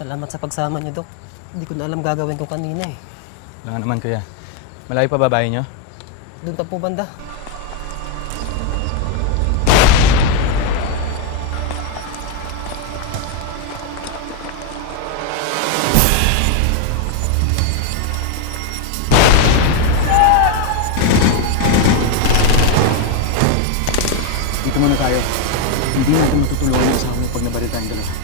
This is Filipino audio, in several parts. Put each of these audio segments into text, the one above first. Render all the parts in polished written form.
Salamat sa pagsama niyo, Dok. Hindi ko na alam gagawin ko kanina eh. Wala nga naman, kuya. Malayo pa babae niyo? Doon pa po banda. Dito muna tayo. Hindi natin matutulungan yung asawa mo pag nabalita ang dalawa.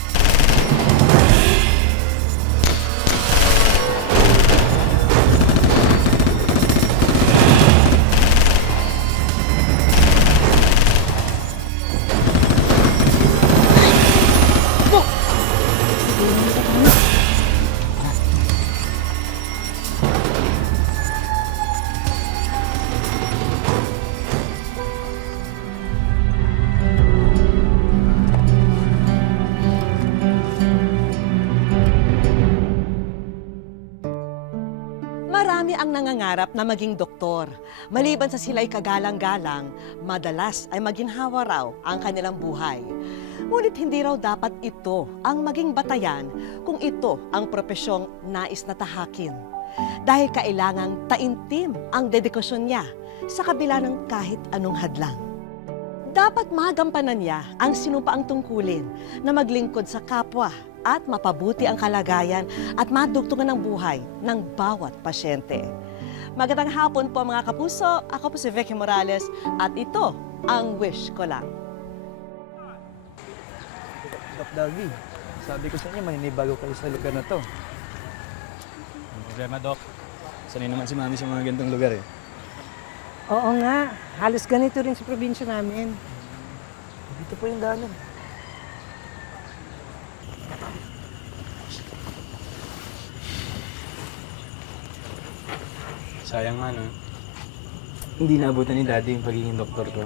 Marami ang nangangarap na maging doktor. Maliban sa sila'y kagalang-galang, madalas ay maginhawa raw ang kanilang buhay. Ngunit hindi raw dapat ito ang maging batayan kung ito ang propesyong nais na tahakin. Dahil kailangang taimtim ang dedikasyon niya sa kabila ng kahit anong hadlang. Dapat magampanan niya ang sinumpaang tungkulin na maglingkod sa kapwa at mapabuti ang kalagayan at madugtungan ng buhay ng bawat pasyente. Magandang hapon po mga kapuso, ako po si Vicky Morales at ito ang Wish Ko Lang. Doc Dalby, sabi ko sa inyo, maninibago kayo sa lugar na to. Ang problema, Doc. Sanay naman si Mami sa mga ganitong lugar eh. Oo nga, halos ganito rin sa probinsya namin. Dito po yung daanan. Sayang nga, no? Hindi naabutan ni Daddy yung pagiging doktor ko.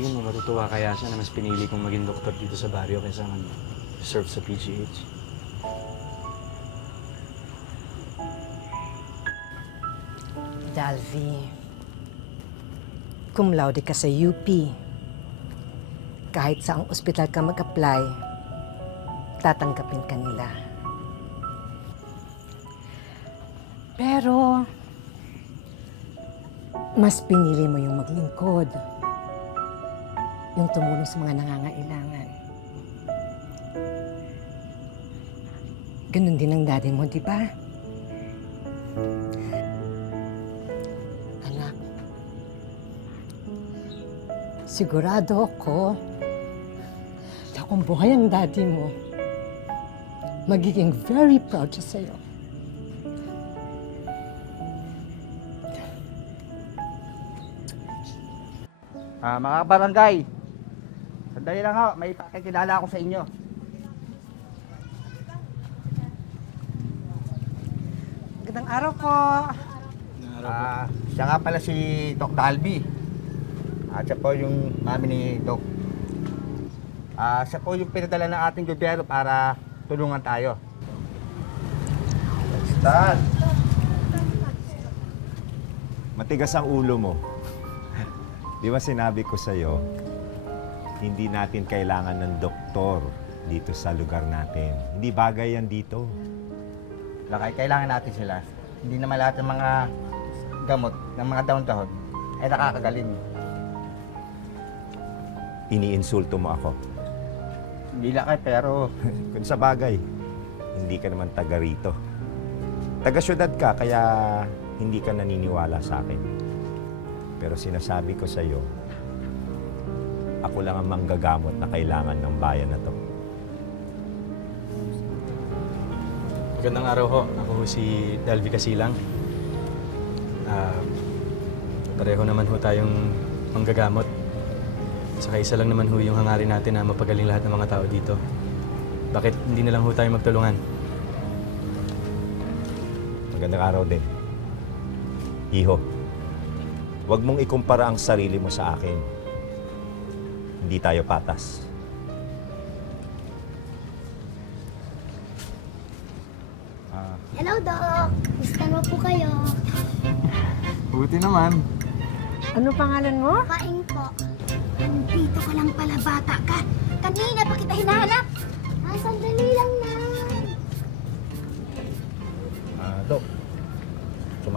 Tingin mo, matutuwa kaya siya na mas pinili kong maging doktor dito sa baryo kaysa serve sa PGH. Dalvi, cum laude ka sa UP. Kahit saang ospital ka mag-apply, tatanggapin ka nila. Pero, mas pinili mo yung maglingkod. Yung tumulong sa mga nangangailangan. Ganun din ang daddy mo, di ba? Anak, sigurado ako na kung buhay ang daddy mo, magiging very proud siya sa'yo. Mga barangay, sandali lang ho, may pakikilala ako sa inyo. Magandang araw po. Siya nga pala si Doc Dalby. At siya po yung mami ni Doc. Siya po yung pinadala ng ating gobyerno para tulungan tayo. Stan! Matigas ang ulo mo. Di ba sinabi ko sa'yo, hindi natin kailangan ng doktor dito sa lugar natin. Hindi bagay yan dito. Kailangan natin sila. Hindi naman lahat ng mga gamot, ng mga dahon-dahon, ay nakakagaling. Iniinsulto mo ako. Hindi lang pero Kung sa bagay, hindi ka naman taga rito. Taga-syudad ka, kaya hindi ka naniniwala sa akin. Pero sinasabi ko sa'yo, ako lang ang manggagamot na kailangan ng bayan na to. Magandang araw ho. Ako ho si Dalby Casilang. Pareho naman ho tayong manggagamot. Saka isa lang naman ho yung hangarin natin na mapagaling lahat ng mga tao dito. Bakit hindi na lang ho tayo magtulungan? Magandang araw din. Iho, huwag mong ikumpara ang sarili mo sa akin. Hindi tayo patas. Hello, Doc! Gusto mo po kayo? Buti naman. Ano pangalan mo? Paing po. Nandito ka lang pala, bata ka. Kanina pa kita hinahanap. Ay,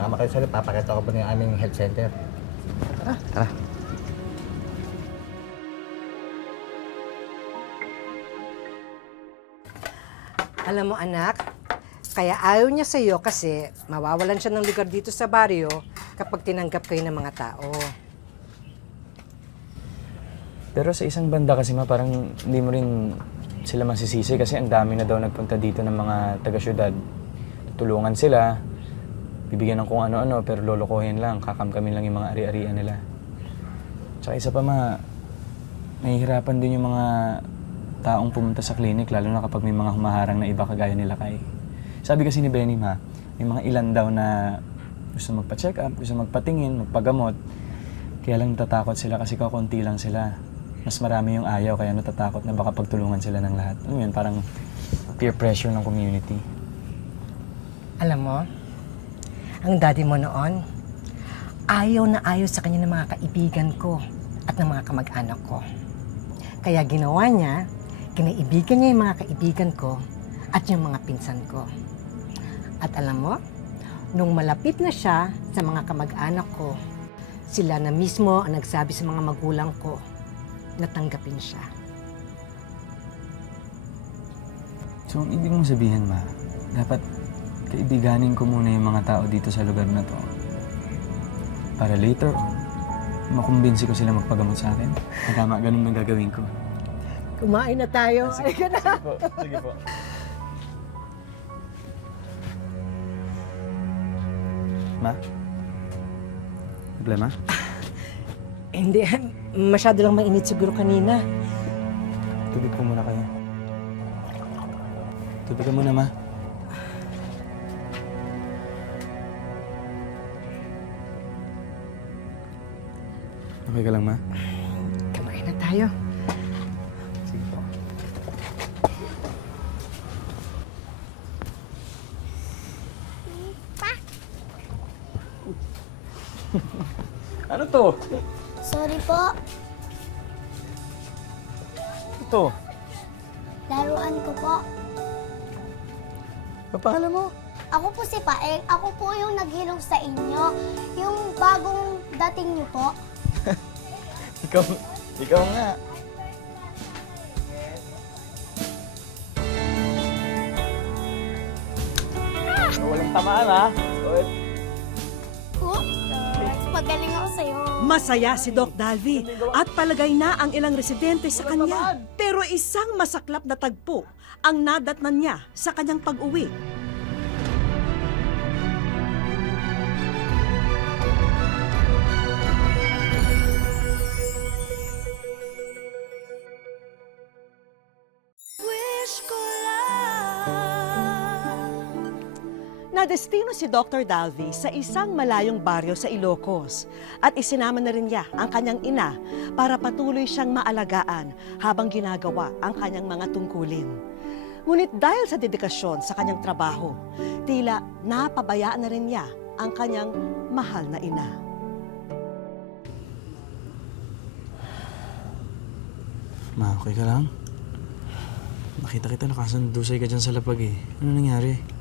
Mama kayo sa'yo, papakita ko po ng aming health center. Tara. Alam mo anak, kaya ayaw niya sa'yo kasi mawawalan siya ng lugar dito sa baryo kapag tinanggap kayo ng mga tao. Pero sa isang banda kasi parang hindi mo rin sila masisisi kasi ang dami na daw nagpunta dito ng mga taga-syudad. Tutulungan sila, bibigyan ng kung ano-ano pero lolokohin lang, kakamkamin lang yung mga ari-arian nila. Tsaka isa pa nahihirapan din yung mga taong pumunta sa clinic lalo na kapag may mga humaharang na iba kagaya nila kay. Sabi kasi ni Benny may mga ilan daw na gusto magpa-check up, gusto magpatingin, magpagamot. Kaya lang natatakot sila kasi kakunti lang sila. Mas marami yung ayaw kaya natatakot na baka pagtulungan sila ng lahat. Ano yun, parang peer pressure ng community. Alam mo, ang daddy mo noon, ayaw na ayaw sa kanya ng mga kaibigan ko at ng mga kamag-anak ko. Kaya ginawa niya, kinaibigan niya yung mga kaibigan ko at yung mga pinsan ko. At alam mo, nung malapit na siya sa mga kamag-anak ko, sila na mismo ang nagsabi sa mga magulang ko na tanggapin siya. So, ang ibig mong sabihin, dapat kaibiganin ko muna yung mga tao dito sa lugar na to. Para later on, makumbinsi ko sila magpagamot sa akin. Tama, ganun ang gagawin ko. Kumain na tayo. Halika na. Sige po. Ma? Problema? Hindi, masyado lang mainit siguro kanina. Tubig po muna kayo. Tubig ka muna, Ma. Okay ka lang, Ma? Kumain na tayo. Sige po. Ano to? Sorry po. Ito. Laruan ko po. Papangalan mo? Ako po si Paeng. Ako po yung naghilong sa inyo. Yung bagong dating niyo po. Ikaw nga. Walang tamaan, ha? Oh, magaling ako sa'yo. Masaya si Doc Dalvi at palagay na ang ilang residente sa kanya. Pero isang masaklap na tagpo ang nadatnan niya sa kanyang pag-uwi. Nadestino si Dr. Dalvi sa isang malayong baryo sa Ilocos at isinama na rin niya ang kanyang ina para patuloy siyang maalagaan habang ginagawa ang kanyang mga tungkulin. Ngunit dahil sa dedikasyon sa kanyang trabaho, tila napabayaan na rin niya ang kanyang mahal na ina. Ma, okay ka lang? Nakita kita nakasandusay ka dyan sa lapag eh. Ano nangyari?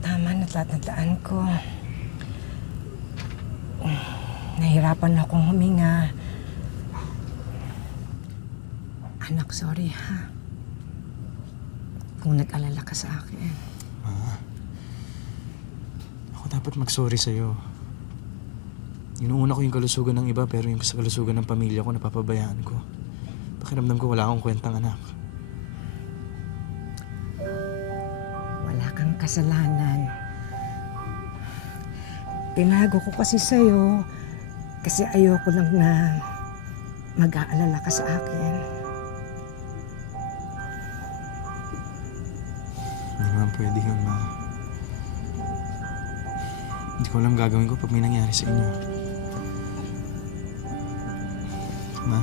Tama na lahat ng daan ko. Nahirapan na akong huminga. Anak, sorry ha. Kung nag-alala ka sa akin. Ma, ako dapat mag-sorry sa'yo. Inuuna ko yung kalusugan ng iba pero yung sa kalusugan ng pamilya ko napapabayaan ko. Pakiramdam ko wala akong kwentang anak. Wala kang kasalanan. Tinago ko kasi sa'yo kasi ayoko lang na mag-aalala ka sa akin. Hindi naman pwede yun, Ma. Hindi ko alam gagawin ko pag may nangyari sa inyo. Ma,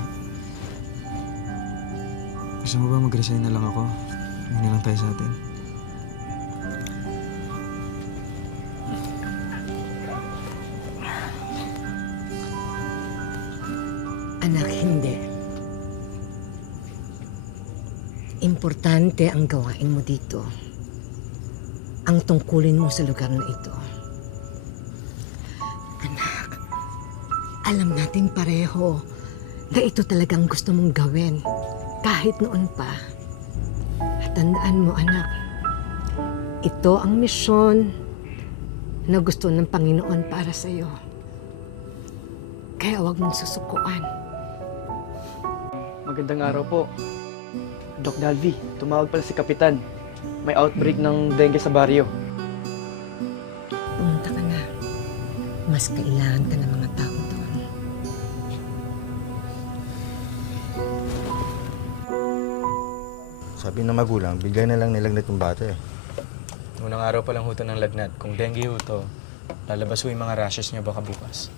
gusto mo ba mag-resign na lang ako? Hindi na lang tayo sa atin. Anak, hindi. Importante ang gawain mo dito. Ang tungkulin mo sa lugar na ito. Anak, alam natin pareho na ito talagang gusto mong gawin kahit noon pa. At tandaan mo, anak, ito ang misyon na gusto ng Panginoon para sa iyo. Kaya huwag mong susukuan. Magandang araw po. Doc Dalby, tumawag pala si Kapitan. May outbreak ng dengue sa baryo. Pumunta ka na. Mas kailangan ka ng mga tao doon. Sabi ng magulang, bigla na lang nilagnat yung bata eh. Unang araw pa lang ho to ng lagnat. Kung dengue ho to, lalabas ho yung mga rashes niya baka bukas.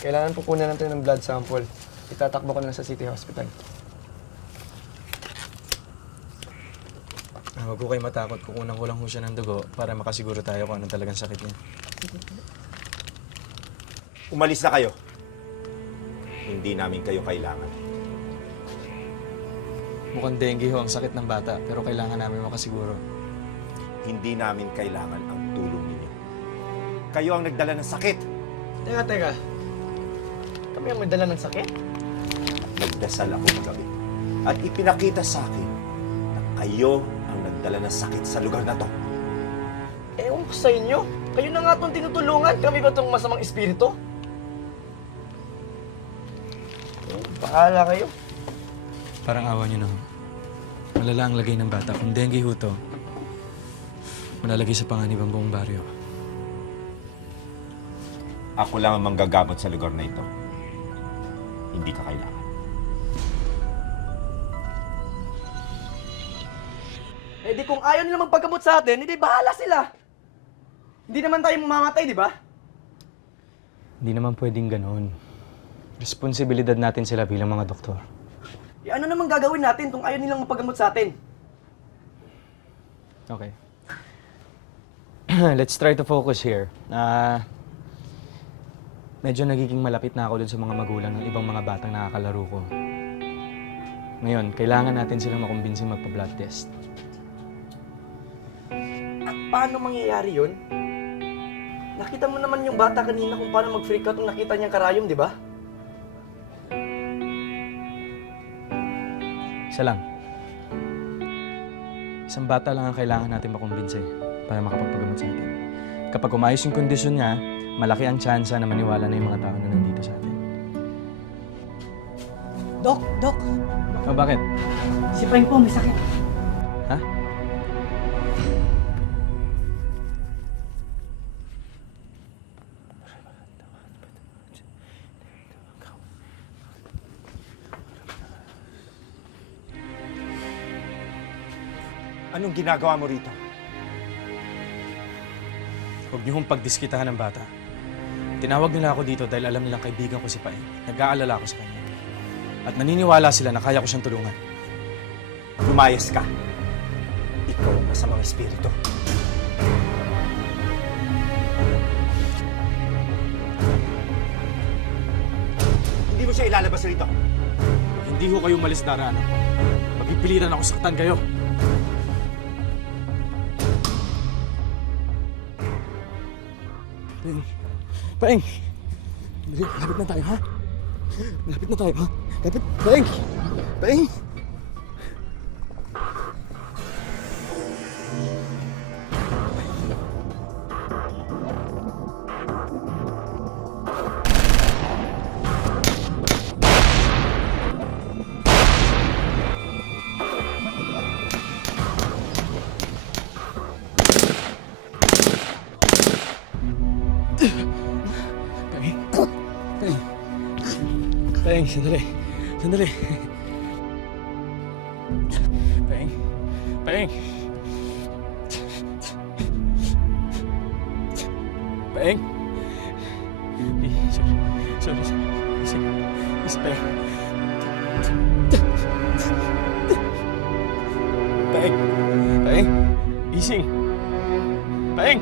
Kailangan pupunan natin ng blood sample. Itatakbo ko na sa City Hospital. Huwag ko kayo matakot. Kukunan ko lang ho siya ng dugo para makasiguro tayo kung anong talagang sakit niya. Umalis na kayo. Hindi namin kayo kailangan. Mukhang dengue ho ang sakit ng bata, pero kailangan namin makasiguro. Hindi namin kailangan ang tulong ninyo. Kayo ang nagdala ng sakit. Teka. Kami ang may dala ng sakit? Nagdasal ako kagabi. At ipinakita sa akin na kayo ang nagdala ng sakit sa lugar na to. Ewan ko sa inyo. Kayo na nga itong tinutulungan. Kami ba itong masamang espiritu? Bahala kayo. Parang awa niyo na ho. Malala ang lagay ng bata. Kung dengue ho to, malalagay sa panganib ang buong baryo. Ako lang ang manggagamot sa lugar na ito. Hindi ka kailangan. Eh di kung ayaw nila magpagamot sa atin, hindi bahala sila. Hindi naman tayo mamamatay, di ba? Hindi naman pwedeng ganoon. Responsibilidad natin sila bilang mga doktor. Eh ano naman gagawin natin kung ayaw nilang mapagamot sa atin? Okay. Let's try to focus here. Medyo nagiging malapit na ako dun sa mga magulang ng ibang mga batang nakakalaro ko. Ngayon, kailangan natin silang makumbinsing magpa-blood test. At paano mangyayari yun? Nakita mo naman yung bata kanina kung paano mag-freak out nung nakita niyang karayom, di ba? Isa lang. Isang bata lang ang kailangan natin makumbinse para makapagpagamot sa atin. Kapag umayos yung kondisyon niya, malaki ang tsansa na maniwala na yung mga tao na nandito sa atin. Dok, O bakit? si Frank po may sakit. Ha? Anong ginagawa mo rito? Huwag niyo hong pagdiskitahan ng bata. Tinawag nila ako dito dahil alam nilang kaibigan ko si Paeng. Nag-aalala ako sa kanya. At naniniwala sila na kaya ko siyang tulungan. Lumayas ka. Ikaw ang masamang espiritu. Hindi mo siya ilalabas rito. Hindi ho kayo umalis daraanan ko. Mapipilitan ako saktan kayo. Paeng! Lapit na tayo, ha? Lapit na tayo, ha? Lapit! Paeng! Paeng! Paeng, sandali. Sandali. Paeng. Paeng. Paeng. Sorry. Easy, Paeng. Paeng. Paeng. Easy. Paeng.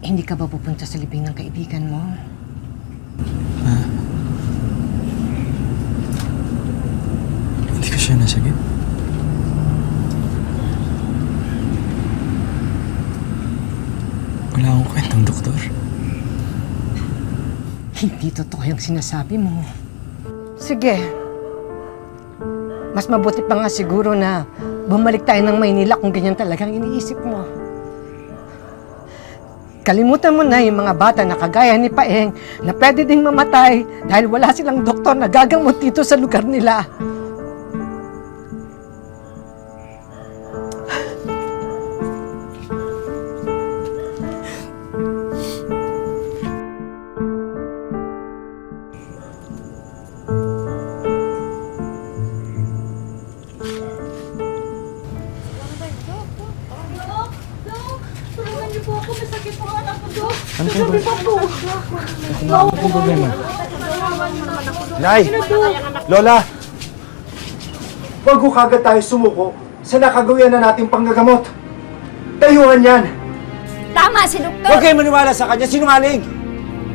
Hindi ka ba pupunta sa libing ng kaibigan mo? Hindi ko siya nasagip. Wala akong kwentang doktor. Hindi totoo yung sinasabi mo. Sige. Mas mabuti pa nga siguro na bumalik tayo ng Maynila kung ganyan talagang iniisip mo. Kalimutan mo na yung mga bata na kagaya ni Paeng na pwede ding mamatay dahil wala silang doktor na gagamot dito sa lugar nila. Ano pong problema? Nay! Lola! Bago kagad tayo sumuko sa nakagawian na nating panggagamot. Tayuan yan! Tama si Doktor! Huwag kayo maniwala sa kanya, sinungaling!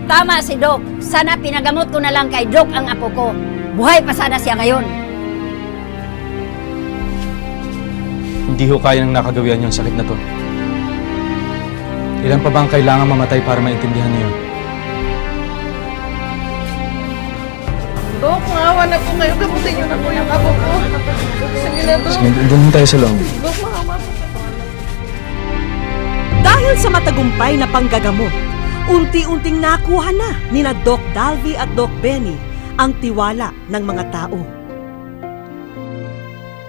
Tama si Dok! Sana pinagamot ko na lang kay Dok ang apo ko. Buhay pa sana siya ngayon. Hindi ho kaya ng nakagawian yung sakit na to. Ilan pa bang kailangan mamatay para maintindihan niyo? Dok, maawa na po kayo. Gamutin niyo na po yung apo ko. Sige na, Dok. Sige, doon tayo sa loob. Dok, maawa po. Dahil sa matagumpay na panggagamot, unti-unting nakuha na nina Doc Dalvi at Doc Benny ang tiwala ng mga tao.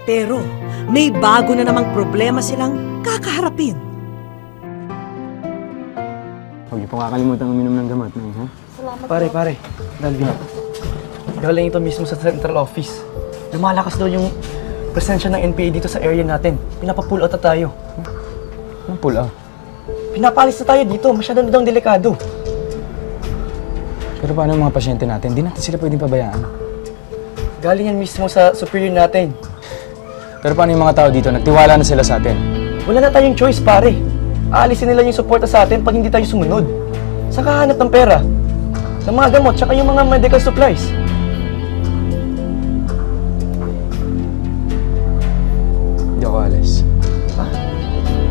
Pero may bago na namang problema silang kakaharapin. Huwag niyo pong kakalimutan uminom ng gamot, Nay, ha? Pare, Dalvin. Galing ito mismo sa central office. Lumalakas daw yung presensya ng NPA dito sa area natin. Pinapapull out na tayo. Anong pull out? Pinapalis na tayo dito. Masyado na daw delikado. Pero paano yung mga pasyente natin? Hindi natin sila pwedeng pabayaan. Galing yan mismo sa superior natin. Pero paano yung mga tao dito? Nagtiwala na sila sa atin. Wala na tayong choice, pare. Aalisin nila yung suporta sa atin pag hindi tayo sumunod. Saan ka hahanap ng pera? Ng mga gamot, tsaka yung mga medical supplies. Hindi ako alis.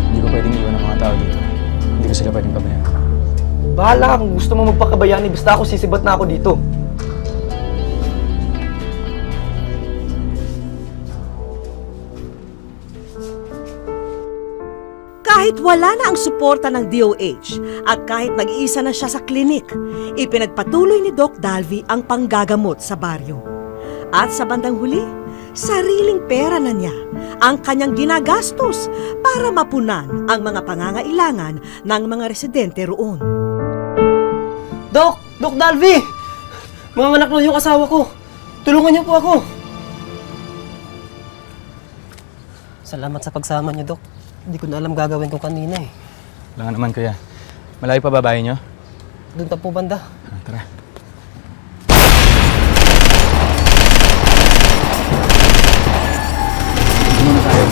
Hindi ko pwedeng iwan ang mga tao dito. Hindi ko sila pwedeng pabayaan. Bahala ka kung gusto mo magpakabayani, basta ako sisibat na ako dito. Kahit wala na ang suporta ng DOH at kahit nag-iisa na siya sa klinik, ipinagpatuloy ni Doc Dalvi ang panggagamot sa baryo. At sa bandang huli, sariling pera na niya ang kanyang ginagastos para mapunan ang mga pangangailangan ng mga residente roon. Doc Dalvi! Mga anak na yung asawa ko. Tulungan niyo po ako. Salamat sa pagsama niyo, Doc. Hindi ko na alam gagawin ko kanina eh. Wala nga naman, kuya. Malayo pa babae niyo? Doon pa po banda. Tara. Dito muna tayo.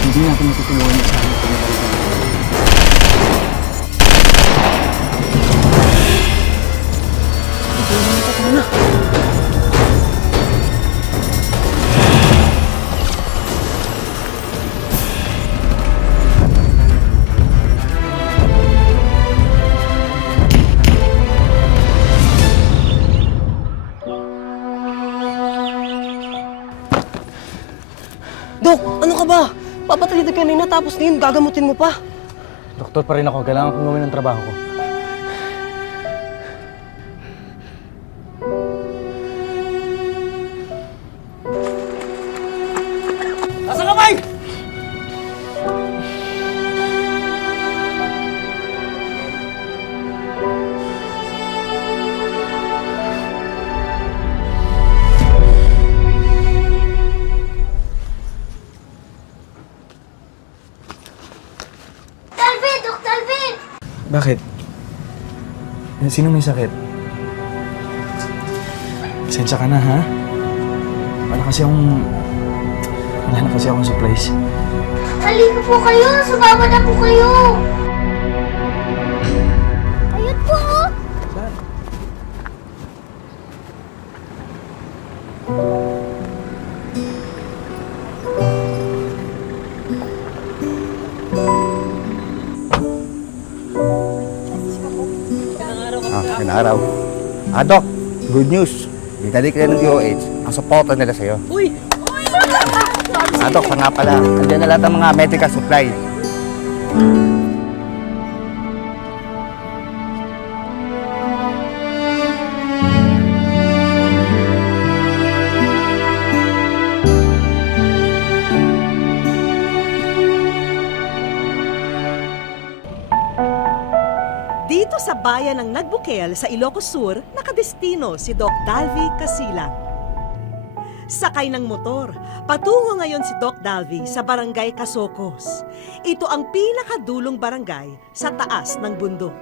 Hindi natin matutulungan yung asawa ko. Doc, ano ka ba? Papatay ka kanina tapos ngayon gagamutin mo pa. Doktor pa rin ako. Kailangan kong gawin ang trabaho ko. Nasa kamay! Dalvin! Dok Dalvin! Bakit? Sino may sakit? Pasensya ka na, ha? Wala na kasi akong supplies. Halika po kayo! Sumama na po kayo! Yan araw. Doc, good news. Binalik rin ng DOH ang supporter nila sa'yo. Uy! Doc, pa nga pala. Andiyan na lahat ng mga medical supply. Dito sa bayan ng Nagbukel sa Ilocos Sur, nakadestino si Doc Dalvi Casilang. Sakay ng motor, patungo ngayon si Doc Dalvi sa barangay Casocos. Ito ang pinakadulong barangay sa taas ng bundok.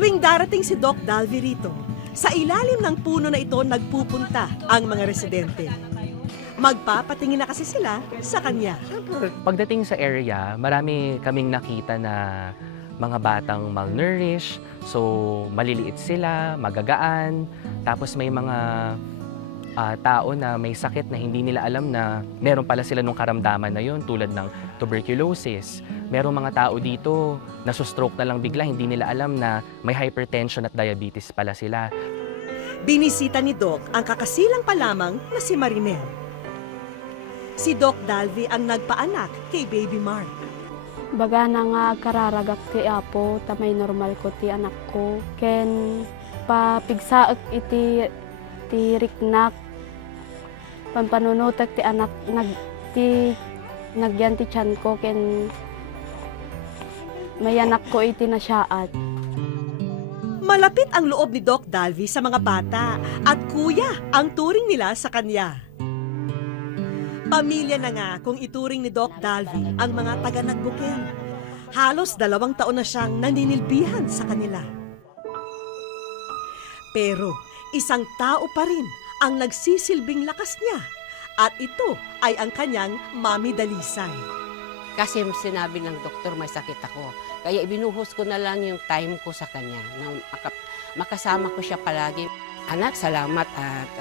Tuwing darating si Doc Dalvi rito, sa ilalim ng puno na ito nagpupunta ang mga residente. Magpapatingin na kasi sila sa kanya. Pagdating sa area, marami kaming nakita na mga batang malnourished, so maliliit sila, magagaan, tapos may mga tao na may sakit na hindi nila alam na meron pala sila nung karamdaman na yon, tulad ng tuberculosis. Merong mga tao dito na stroke na lang bigla, hindi nila alam na may hypertension at diabetes pala sila. Binisita ni Doc ang kakasilang pa lamang na si Marinel. Si Doc Dalvi ang nagpaanak kay Baby Mark. Baga na nga kararagak ti apo, tamay normal ko ti anak ko. Ken papigsaak iti riknak, pampanunutak ti anak, nagyan ti tiyan ko, ken may anak ko iti nasyaat. Malapit ang loob ni Doc Dalvi sa mga bata at kuya ang turing nila sa kanya. Pamilya na nga kung ituring ni Doc Dalvi ang mga taga-Nagbukel. Halos 2 taon na siyang naninilbihan sa kanila. Pero isang tao pa rin ang nagsisilbing lakas niya at ito ay ang kanyang Mami Dalisay. Kasi sinabi ng doktor may sakit ako. Kaya ibinuhos ko na lang yung time ko sa kanya. Na makasama ko siya palagi. Anak, salamat at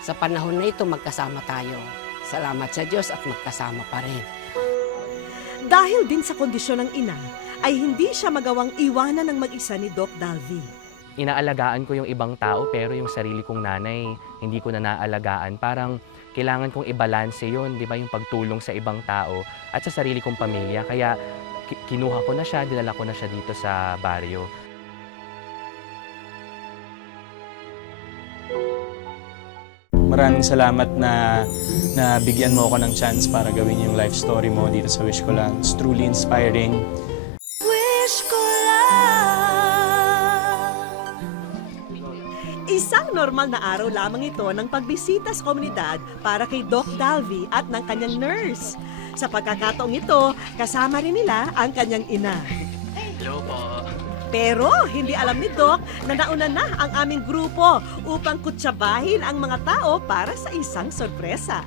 sa panahon na ito magkasama tayo. Salamat sa Diyos at magkasama pa rin. Dahil din sa kondisyon ng ina, ay hindi siya magawang iwanan ng mag-isa ni Doc Dalvi. Inaalagaan ko yung ibang tao pero yung sarili kong nanay, hindi ko na naalagaan. Parang kailangan kong ibalanse yun, di ba, yung pagtulong sa ibang tao at sa sarili kong pamilya. Kaya kinuha ko na siya, dinala ko na siya dito sa baryo. Maraming salamat na bigyan mo ako ng chance para gawin yung life story mo dito sa Wish Ko Lang. It's truly inspiring. Wish ko lang. Isang normal na araw lamang ito ng pagbisita sa komunidad para kay Doc Dalvi at ng kanyang nurse. Sa pagkakataong ito, kasama rin nila ang kanyang ina. Hello po. Pero hindi alam ni Doc na nauna na ang aming grupo upang kutsabahin ang mga tao para sa isang sorpresa.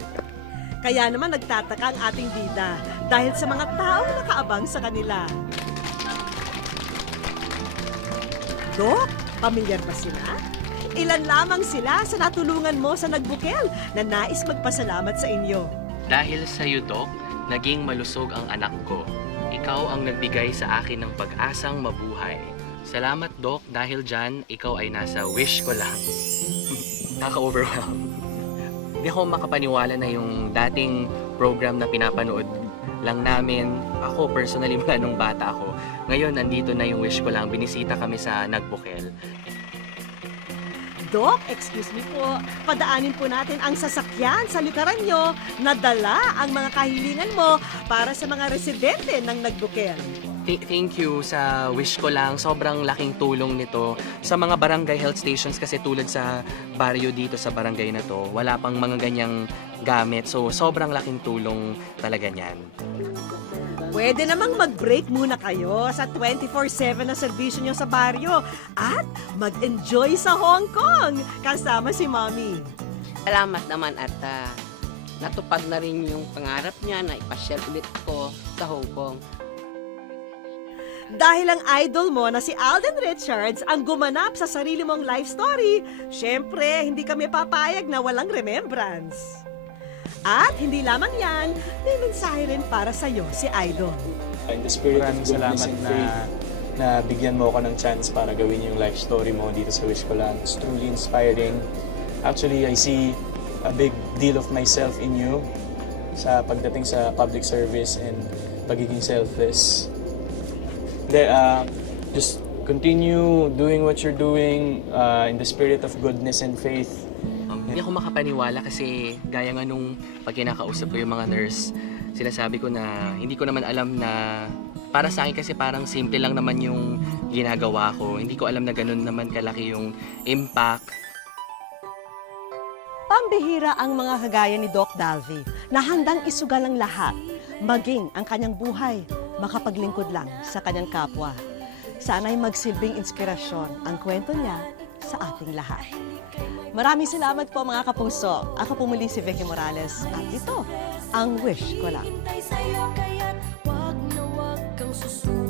Kaya naman nagtataka ang ating bida dahil sa mga taong nakaabang sa kanila. Doc, pamilyar ba sila? Ilan lamang sila sa natulungan mo sa Nagbukel na nais magpasalamat sa inyo. Dahil sa iyo, Doc, naging malusog ang anak ko. Ikaw ang nagbigay sa akin ng pag-asang mabuhay. Salamat, Doc, dahil dyan, ikaw ay nasa wish ko lang. Nakaka-overwhelm. Hindi ako makapaniwala na yung dating program na pinapanood lang namin, ako personally mula nung bata ako, ngayon nandito na yung wish ko lang, binisita kami sa Nagbukel. Doc, excuse me po, padaanin po natin ang sasakyan sa likuran nyo na dala ang mga kahilingan mo para sa mga residente ng Nagbukel. Thank you sa wish ko lang. Sobrang laking tulong nito sa mga barangay health stations kasi tulad sa baryo dito sa barangay na to, wala pang mga ganyang gamit. So, sobrang laking tulong talaga niyan. Pwede namang mag-break muna kayo sa 24/7 na serbisyo nyo sa baryo at mag-enjoy sa Hong Kong kasama si Mommy. Salamat naman at natupad na rin yung pangarap niya na ipasyal ulit ko sa Hong Kong. Dahil ang idol mo na si Alden Richards ang gumanap sa sarili mong life story, syempre hindi kami papayag na walang remembrance. At hindi lamang yan, may mensahe rin para sa'yo si Idol. Maraming salamat na bigyan mo ako ng chance para gawin yung life story mo dito sa Wish Ko Lang. It's truly inspiring. Actually, I see a big deal of myself in you sa pagdating sa public service and pagiging selfless. Just continue doing what you're doing in the spirit of goodness and faith. Hindi ako makapaniwala kasi gaya nga nung pag kinakausap ko yung mga nurse, sila sabi ko na hindi ko naman alam na para sa akin kasi parang simple lang naman yung ginagawa ko. Hindi ko alam na ganun naman kalaki yung impact. Pambihira ang mga kagaya ni Doc Dalvi na handang isugal ang lahat, maging ang kanyang buhay, makapaglingkod lang sa kanyang kapwa. Sana'y magsilbing inspirasyon ang kwento niya sa ating lahat. Maraming salamat po mga kapuso. Ako po muli si Vicky Morales at ito ang Wish Ko Lang. Wag na wag kang susunod.